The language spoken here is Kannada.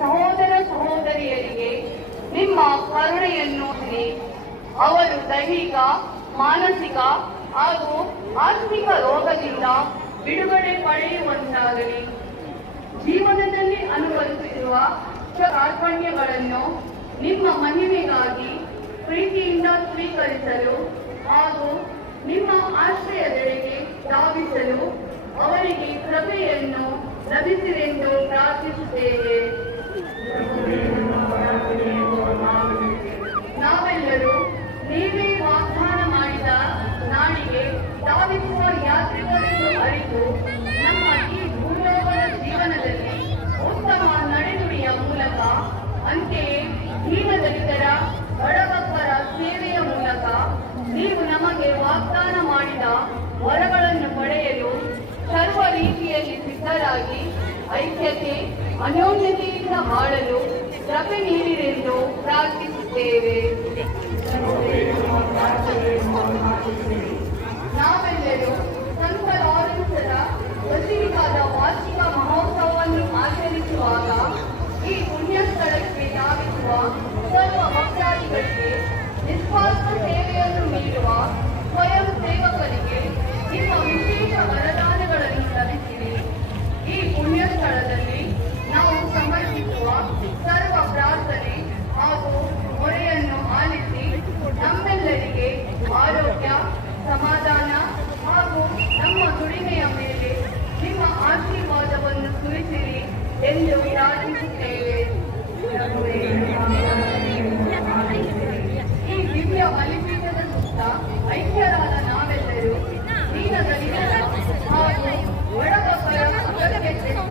ಸಹೋದರ ಸಹೋದರಿಯರಿಗೆ ನಿಮ್ಮ ಕರುಣೆಯನ್ನು ನೀಡಿ ಅವರು ದೈಹಿಕ, ಮಾನಸಿಕ ಹಾಗೂ ಆತ್ಮಿಕ ರೋಗದಿಂದ ಬಿಡುಗಡೆ ಪಡೆಯುವಂತಾಗಲಿ. ಜೀವನದಲ್ಲಿ ಅನುಭವಿಸುತ್ತಿರುವ ಕಾರ್ಪಣ್ಯಗಳನ್ನು ನಿಮ್ಮ ಮಹಿಮೆಗಾಗಿ ಪ್ರೀತಿಯಿಂದ ಸ್ವೀಕರಿಸಲು ಹಾಗೂ ನಿಮ್ಮ ಆಶ್ರಯದೆಡೆಗೆ ಧಾವಿಸಲು ಅವರಿಗೆ ಕೃಪೆಯನ್ನು ಲಭಿಸಿರೆಂದು ಪ್ರಾರ್ಥಿಸುತ್ತೇವೆ. ನಾವೆಲ್ಲರೂ ನೀವೇ ವಾಗ್ದಾನ ಮಾಡಿದ ನಾಡಿಗೆ ಧಾವಿಸುವ ಯಾತ್ರಿಕರೆಂದು ಅರಿತು ನಮ್ಮ ಈ ಭೂಲೋಕದ ಜೀವನದಲ್ಲಿ ಉತ್ತಮ ನಡೆನುಡಿಯ ಮೂಲಕ, ಅಂತೆಯೇ ದೀನದಲಿತರ ಬಡಬಗ್ಗರ ಸೇವೆಯ ಮೂಲಕ ನೀವು ನಮಗೆ ವಾಗ್ದಾನ ಮಾಡಿದ ವರಗಳನ್ನು ಪಡೆಯಲು ಸರ್ವ ರೀತಿಯಲ್ಲಿ ಸಿದ್ಧರಾಗಿ ಐಕ್ಯತೆ, ಅನ್ಯೋನ್ಯತೆಯಿಂದ ಬಾಳಲು ಕೃಪೆ ನೀಡಿರೆಂದು ಪ್ರಾರ್ಥಿಸುತ್ತೇವೆ. ನಾವೆಲ್ಲರೂ